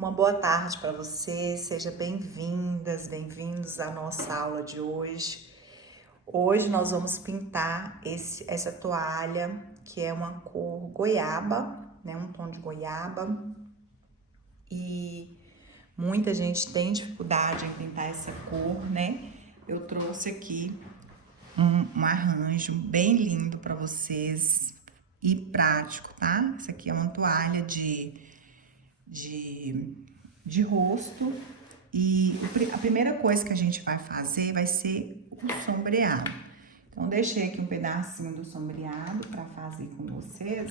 Uma boa tarde para você, seja bem-vindas, bem-vindos à nossa aula de hoje. Hoje nós vamos pintar essa toalha, que é uma cor goiaba, né? Um tom de goiaba. E muita gente tem dificuldade em pintar essa cor, né? Eu trouxe aqui um arranjo bem lindo para vocês e prático, tá? Essa aqui é uma toalha de rosto e a primeira coisa que a gente vai fazer vai ser o sombreado. Então, deixei aqui um pedacinho do sombreado para fazer com vocês.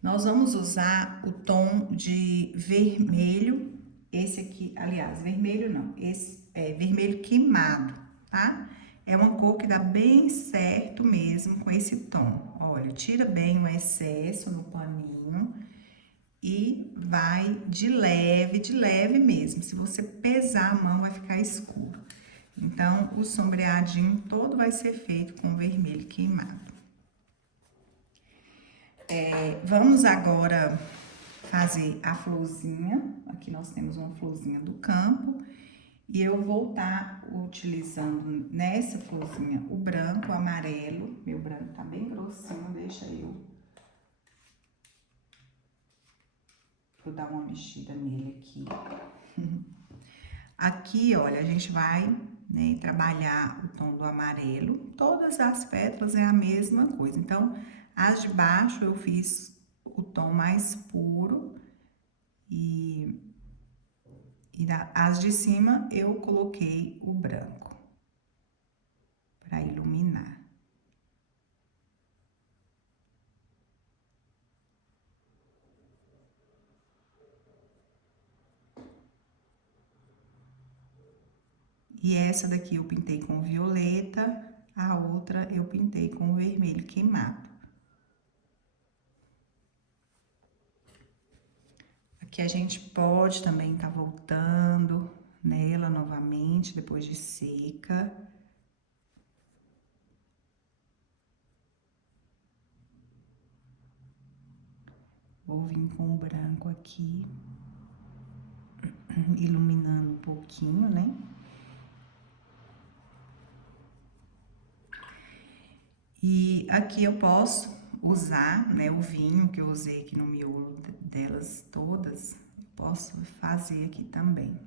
Nós vamos usar o tom de vermelho, esse aqui, aliás, vermelho não, esse é vermelho queimado, tá? É uma cor que dá bem certo mesmo com esse tom. Olha, tira bem o excesso no paninho e vai de leve mesmo. Se você pesar a mão, vai ficar escuro. Então, o sombreadinho todo vai ser feito com vermelho queimado. Vamos agora fazer a florzinha. Aqui nós temos uma florzinha do campo. E eu vou estar utilizando nessa florzinha o branco, o amarelo. Meu branco tá bem grossinho, deixa eu dar uma mexida nele aqui. Aqui, olha, a gente vai, né, trabalhar o tom do amarelo. Todas as pétalas é a mesma coisa. Então, as de baixo eu fiz o tom mais puro as de cima eu coloquei o branco para iluminar. E essa daqui eu pintei com violeta, a outra eu pintei com vermelho queimado. Aqui a gente pode também tá voltando nela novamente, depois de seca. Vou vir com o branco aqui, iluminando um pouquinho, né? E aqui eu posso usar, né, o vinho que eu usei aqui no miolo delas todas, eu posso fazer aqui também.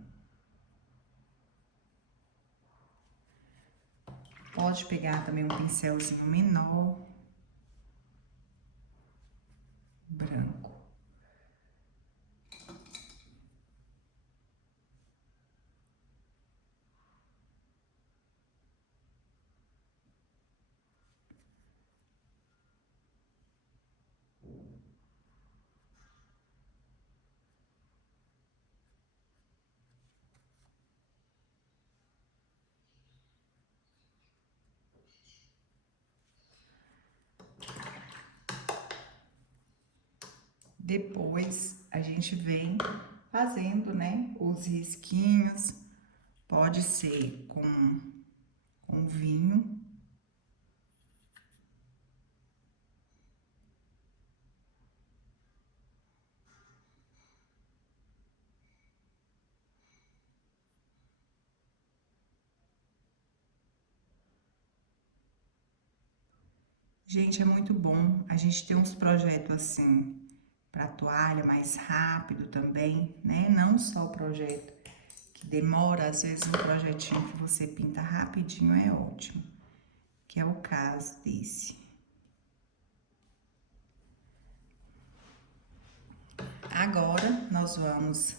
Pode pegar também um pincelzinho menor, branco. Depois, a gente vem fazendo, né, os risquinhos. Pode ser com vinho. Gente, é muito bom a gente ter uns projetos assim para toalha mais rápido também, né? Não só o projeto que demora, às vezes um projetinho que você pinta rapidinho é ótimo, que é o caso desse. Agora, nós vamos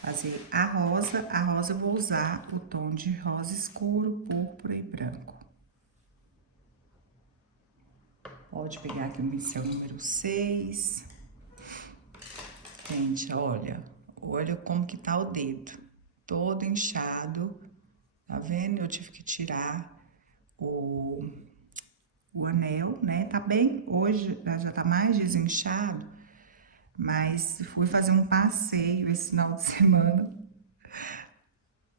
fazer a rosa. A rosa eu vou usar o tom de rosa escuro, púrpura e branco. Pode pegar aqui o pincel número 6. Gente, olha como que tá o dedo. Todo inchado, tá vendo? Eu tive que tirar o anel, né? Tá bem, hoje já tá mais desinchado, mas fui fazer um passeio esse final de semana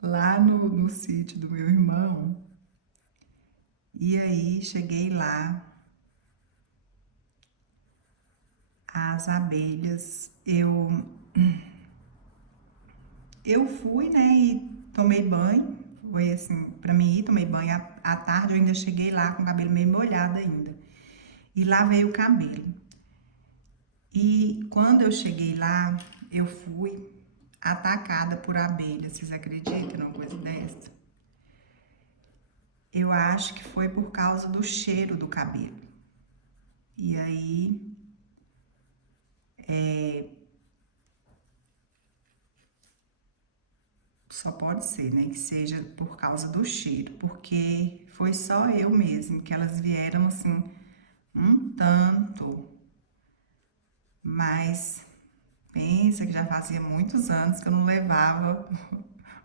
lá no sítio do meu irmão. E aí, cheguei lá, as abelhas, eu eu fui, né, e tomei banho. Foi assim, pra mim ir, tomei banho à tarde, eu ainda cheguei lá com o cabelo meio molhado ainda. E lavei o cabelo. E quando eu cheguei lá, eu fui atacada por abelhas. Vocês acreditam numa coisa dessa? Eu acho que foi por causa do cheiro do cabelo. E aí, só pode ser, né, que seja por causa do cheiro, porque foi só eu mesmo, que elas vieram assim, um tanto, mas pensa que já fazia muitos anos que eu não levava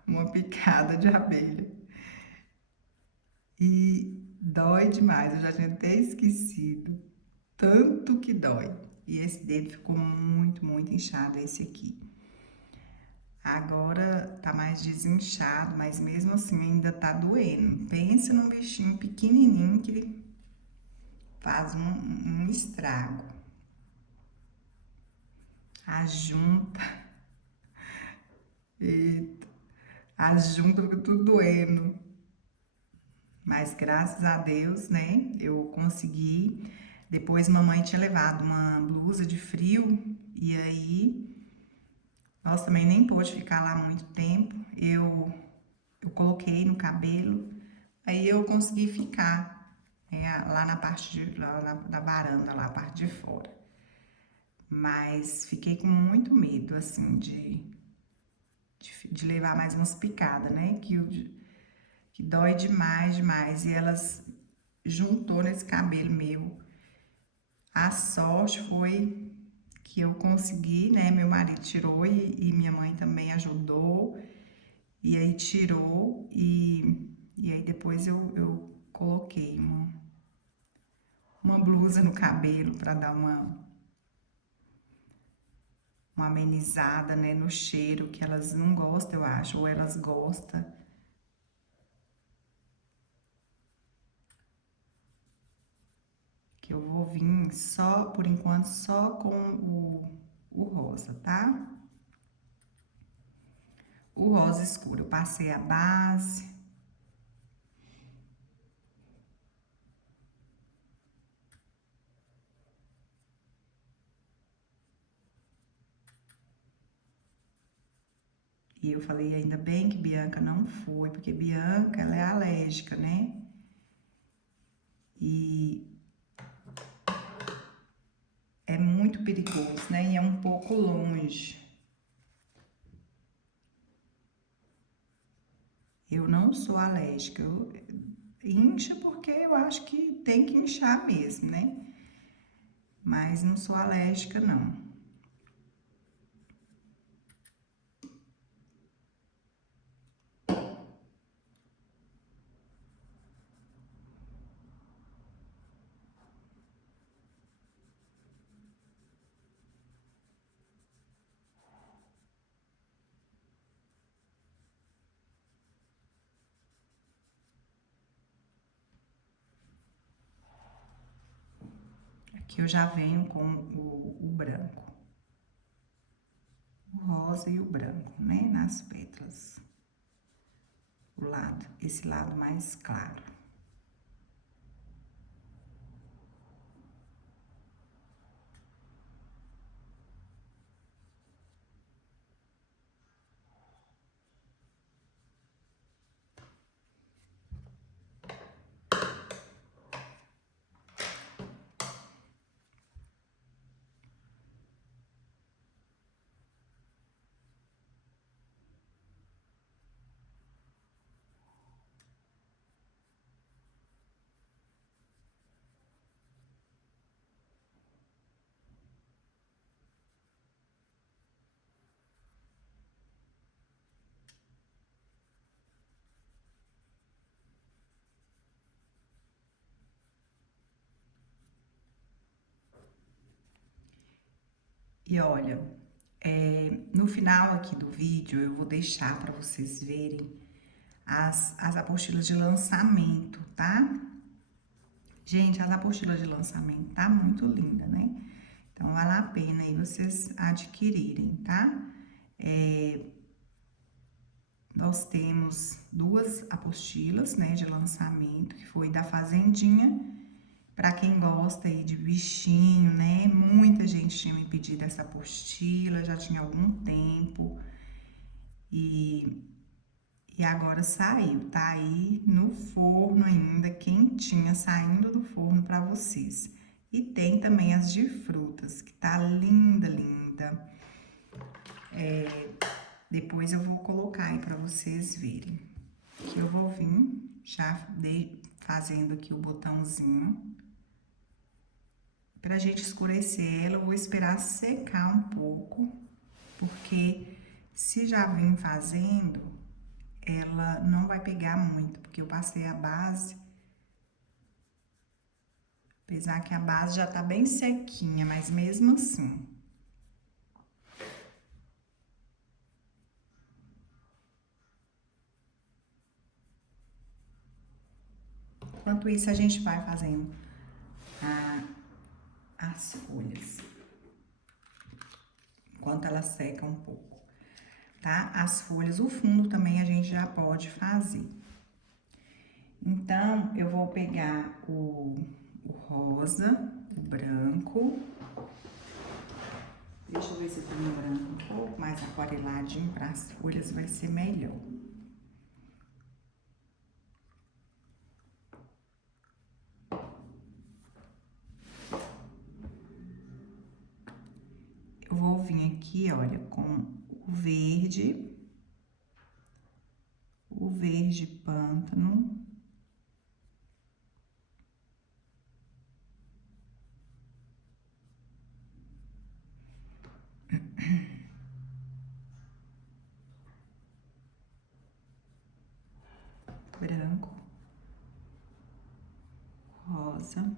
uma picada de abelha. E dói demais, eu já tinha até esquecido, tanto que dói. E esse dedo ficou muito, muito inchado, esse aqui. Agora tá mais desinchado, mas mesmo assim ainda tá doendo. Pensa num bichinho pequenininho que ele faz um estrago. A junta, eita, a junta fica tudo doendo. Mas graças a Deus, né, eu consegui. Depois mamãe tinha levado uma blusa de frio e aí nós também nem pôde ficar lá muito tempo. Eu coloquei no cabelo, aí eu consegui ficar, né, lá na parte lá na varanda, lá a parte de fora. Mas fiquei com muito medo, assim, de levar mais umas picadas, né? Que dói demais, demais. E elas juntou nesse cabelo meu. A sorte foi que eu consegui, né? Meu marido tirou e minha mãe também ajudou. E aí tirou e aí depois eu coloquei uma blusa no cabelo para dar uma amenizada, né, no cheiro, que elas não gostam, eu acho, ou elas gostam. Que eu vou vir só, por enquanto, só com o rosa, tá? O rosa escuro, eu passei a base. E eu falei, ainda bem que Bianca não foi, porque Bianca, ela é alérgica, né? E é muito perigoso, né? E é um pouco longe. Eu não sou alérgica. Eu incha porque eu acho que tem que inchar mesmo, né? Mas não sou alérgica, não. Aqui eu já venho com o branco. O rosa e o branco, né? Nas pétalas. O lado, esse lado mais claro. E olha, no final aqui do vídeo eu vou deixar para vocês verem as apostilas de lançamento, tá? Gente, as apostilas de lançamento tá muito linda, né? Então, vale a pena aí vocês adquirirem, tá? nós temos duas apostilas, né, de lançamento, que foi da Fazendinha. Para quem gosta aí de bichinho, né? Muita gente tinha me pedido essa apostila, já tinha algum tempo. E agora saiu, tá aí no forno ainda, quentinha, saindo do forno para vocês. E tem também as de frutas, que tá linda, linda. Depois eu vou colocar aí para vocês verem. Aqui eu vou vir, já fazendo aqui o botãozinho. Pra gente escurecer ela, eu vou esperar secar um pouco, porque se já vim fazendo, ela não vai pegar muito, porque eu passei a base. Apesar que a base já tá bem sequinha, mas mesmo assim. Enquanto isso, a gente vai fazendo as folhas. Enquanto ela seca um pouco, tá? As folhas, o fundo também a gente já pode fazer. Então, eu vou pegar o rosa, o branco. Deixa eu ver se tem um branco um pouco mais aquareladinho para as folhas, vai ser melhor. Eu vou vir aqui, olha, com o verde pântano. Branco, rosa.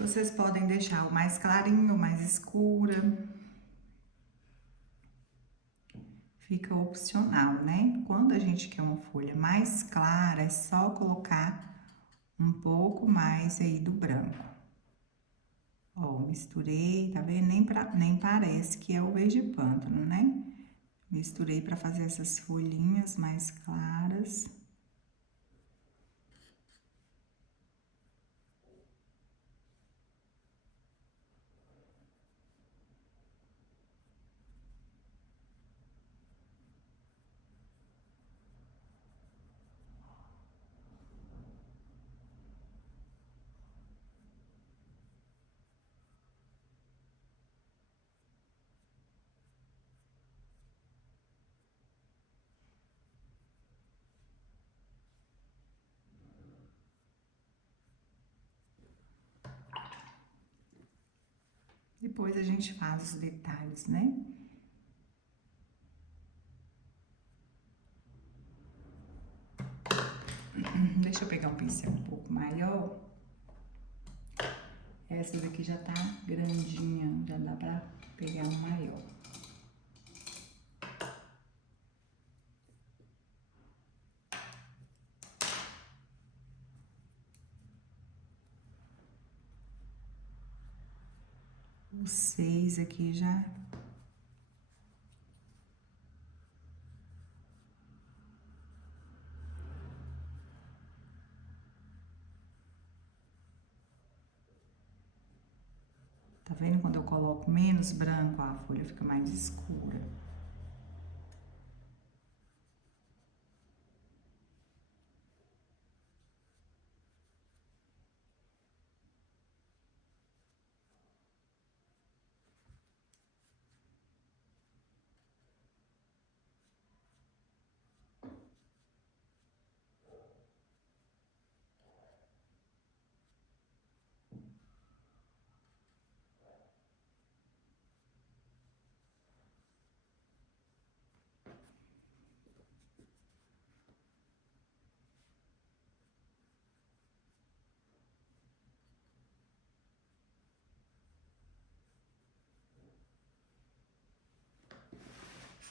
Vocês podem deixar o mais clarinho, o mais escura. Fica opcional, né? Quando a gente quer uma folha mais clara, é só colocar um pouco mais aí do branco. Ó, misturei, tá vendo? Nem parece que é o verde pântano, né? Misturei para fazer essas folhinhas mais claras. Depois a gente faz os detalhes, né? Deixa eu pegar um pincel um pouco maior. Essa daqui já tá grandinha, já dá pra pegar um maior. O 6 aqui já. Tá vendo? Quando eu coloco menos branco, a folha fica mais escura.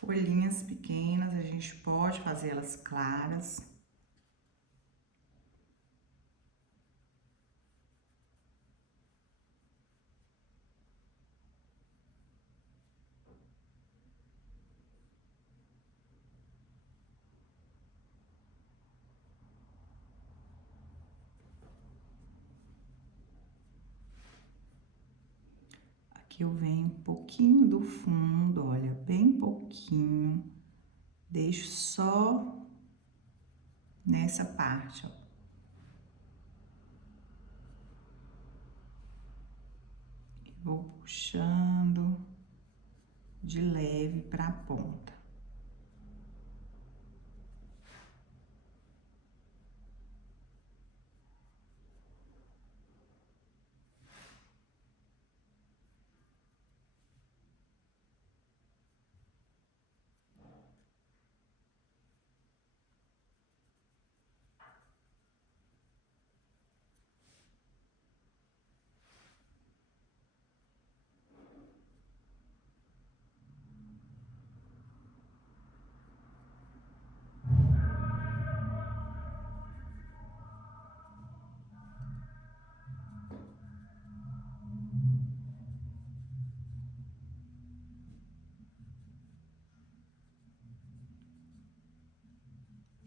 folhinhas pequenas, a gente pode fazer elas claras. Aqui eu venho um pouquinho do fundo, olha, bem pouquinho. Deixo só nessa parte, ó. E vou puxando de leve para a ponta.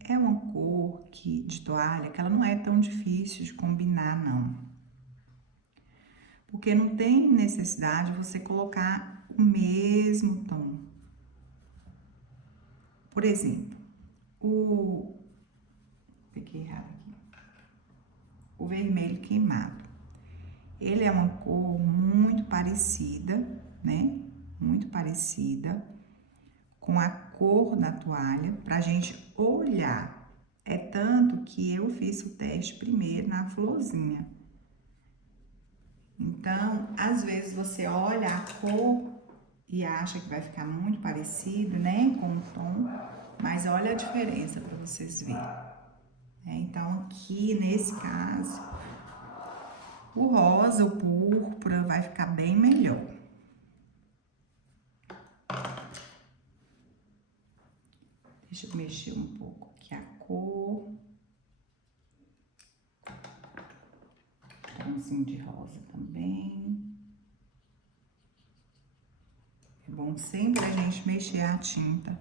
É uma cor de toalha que ela não é tão difícil de combinar, não. Porque não tem necessidade de você colocar o mesmo tom. Por exemplo, peguei errado aqui. O vermelho queimado. Ele é uma cor muito parecida, né? Muito parecida com a cor da toalha, pra gente olhar. É tanto que eu fiz o teste primeiro na florzinha. Então, às vezes você olha a cor e acha que vai ficar muito parecido, né, com o tom, mas olha a diferença para vocês verem. Então, aqui nesse caso, o rosa, o púrpura vai ficar bem melhor. Deixa eu mexer um pouco aqui a cor. Tomzinho de rosa também. É bom sempre a gente mexer a tinta,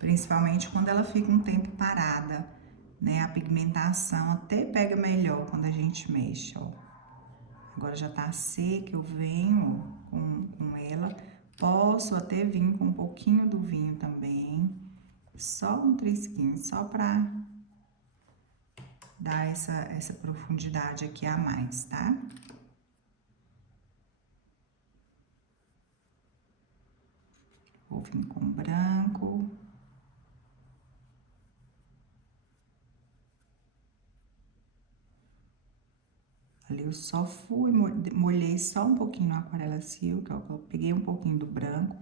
principalmente quando ela fica um tempo parada, né? A pigmentação até pega melhor quando a gente mexe, ó. Agora já tá seca, eu venho com ela. Posso até vir com um pouquinho do vinho também. Só um trisquinho, só pra dar essa profundidade aqui a mais, tá? Vou vir com branco. Ali eu só molhei só um pouquinho no Aquarela Silk, ó, eu peguei um pouquinho do branco.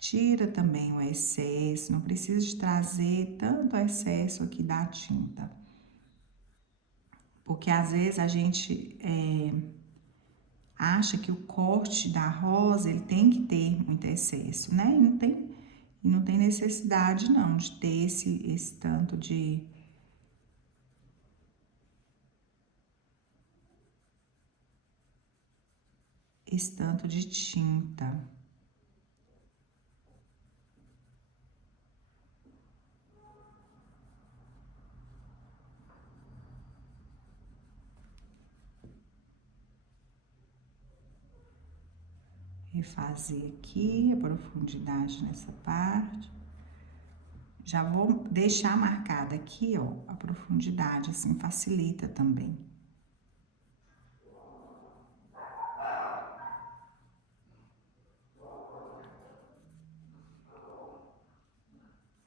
Tira também o excesso, não precisa de trazer tanto excesso aqui da tinta. Porque às vezes a gente acha que o corte da rosa, ele tem que ter muito excesso, né? E não tem necessidade não de ter esse tanto de... esse tanto de tinta. Refazer aqui a profundidade nessa parte. Já vou deixar marcada aqui, ó, a profundidade, assim, facilita também.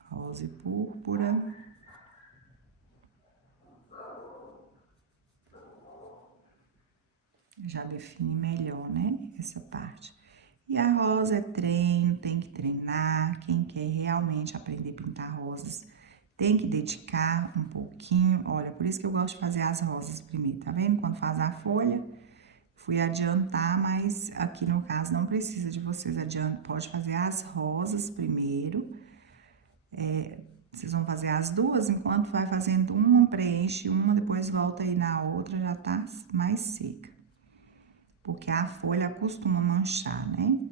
Rosa e púrpura. Já define melhor, né, essa parte. E a rosa é treino, tem que treinar. Quem quer realmente aprender a pintar rosas tem que dedicar um pouquinho. Olha, por isso que eu gosto de fazer as rosas primeiro, tá vendo? Quando faz a folha, fui adiantar, mas aqui no caso não precisa de vocês adiantar. Pode fazer as rosas primeiro, Vocês vão fazer as duas, enquanto vai fazendo uma, preenche uma, depois volta aí na outra, já tá mais seca. Porque a folha costuma manchar, né?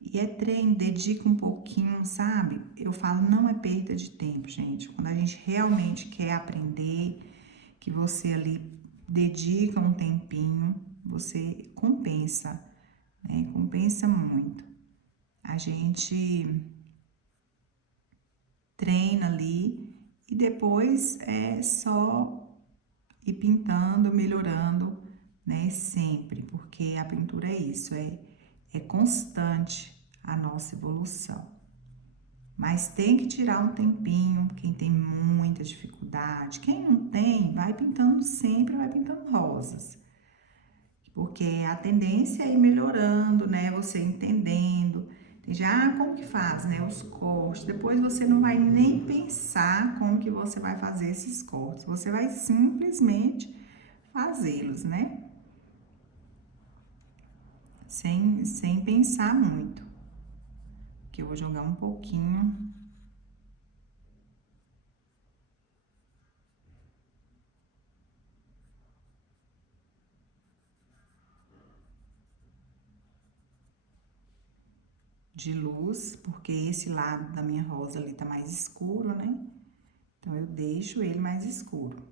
E é trem, dedica um pouquinho, sabe? Eu falo, não é perda de tempo, gente. Quando a gente realmente quer aprender, que você ali dedica um tempinho, você compensa, né? Compensa muito. A gente treina ali e depois é só ir pintando, melhorando, né? Sempre, porque a pintura é isso, é constante a nossa evolução. Mas tem que tirar um tempinho, quem tem muita dificuldade. Quem não tem, vai pintando sempre, vai pintando rosas. Porque a tendência é ir melhorando, né? Você entendendo. Já como que faz, né? Os cortes. Depois você não vai nem pensar como que você vai fazer esses cortes. Você vai simplesmente fazê-los, né? Sem pensar muito. Que eu vou jogar um pouquinho. De luz, porque esse lado da minha rosa ali tá mais escuro, né? Então, eu deixo ele mais escuro.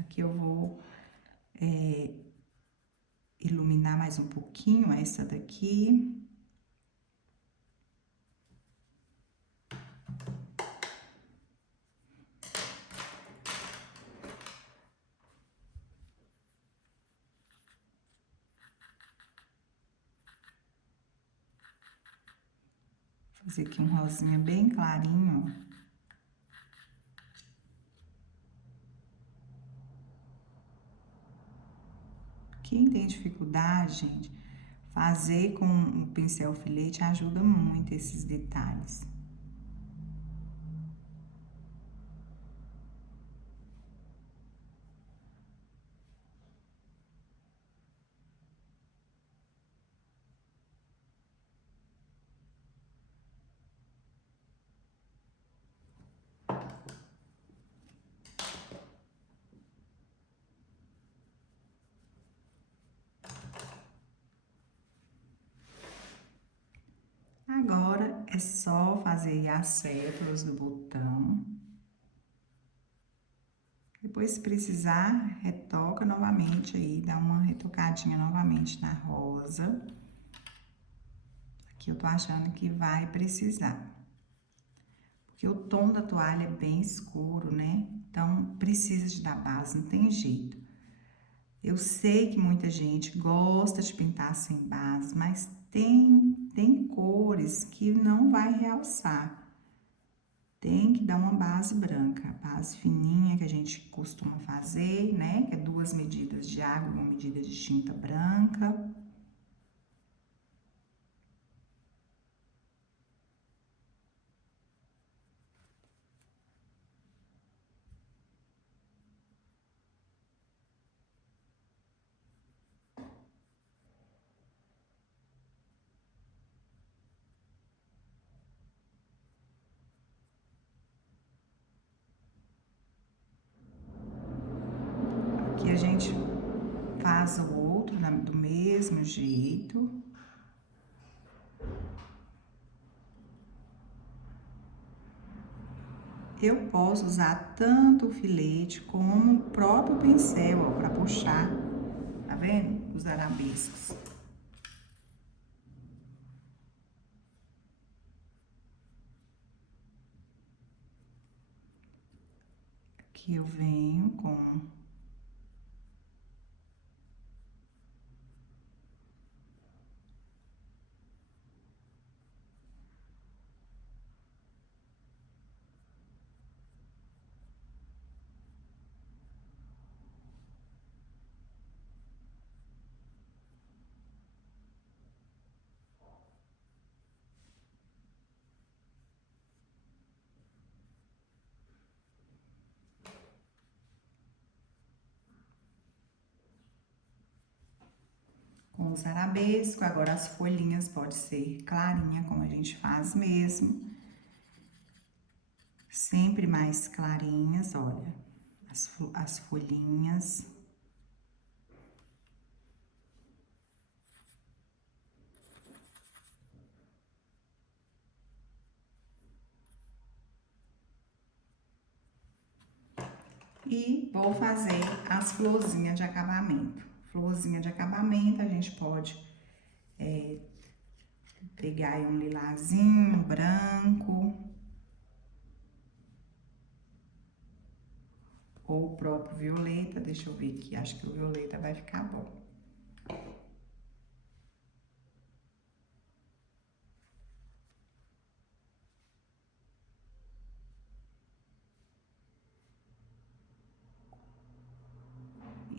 Aqui eu vou iluminar mais um pouquinho essa daqui. Fazer aqui um rosinha bem clarinho, ó. Quem tem dificuldade, gente, fazer com o pincel filete ajuda muito esses detalhes. Agora é só fazer as séparas do botão. Depois, se precisar, retoca novamente aí, dá uma retocadinha novamente na rosa. Aqui eu tô achando que vai precisar. Porque o tom da toalha é bem escuro, né? Então, precisa de dar base, não tem jeito. Eu sei que muita gente gosta de pintar sem base, mas tem cores que não vai realçar. Tem que dar uma base branca, base fininha que a gente costuma fazer, né? Que é 2 medidas de água, 1 medida de tinta branca. Aqui a gente faz o outro do mesmo jeito. Eu posso usar tanto o filete como o próprio pincel, ó, para puxar, tá vendo? Os arabescos. Aqui eu venho com os arabescos. Agora as folhinhas pode ser clarinha, como a gente faz mesmo. Sempre mais clarinhas, olha, as folhinhas. E vou fazer as florzinhas de acabamento. Florzinha de acabamento, a gente pode pegar aí um lilazinho, um branco. Ou o próprio violeta, deixa eu ver aqui, acho que o violeta vai ficar bom.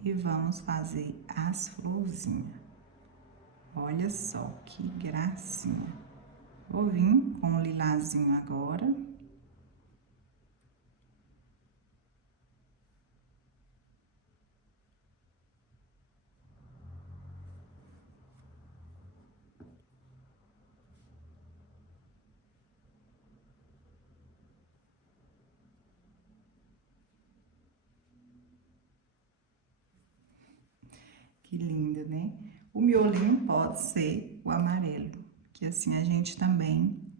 E vamos fazer as florzinhas. Olha só que gracinha. Vou vir com o lilazinho agora. Que lindo, né? O miolinho pode ser o amarelo, que assim a gente também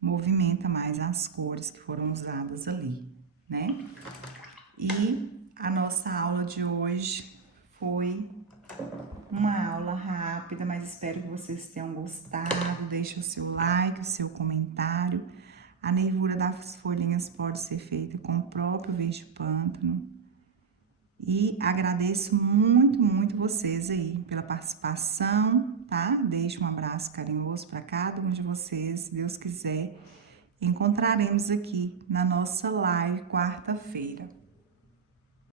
movimenta mais as cores que foram usadas ali, né? E a nossa aula de hoje foi uma aula rápida, mas espero que vocês tenham gostado. Deixe o seu like, o seu comentário. A nervura das folhinhas pode ser feita com o próprio verde pântano. E agradeço muito, muito vocês aí pela participação, tá? Deixo um abraço carinhoso para cada um de vocês. Se Deus quiser, encontraremos aqui na nossa live quarta-feira.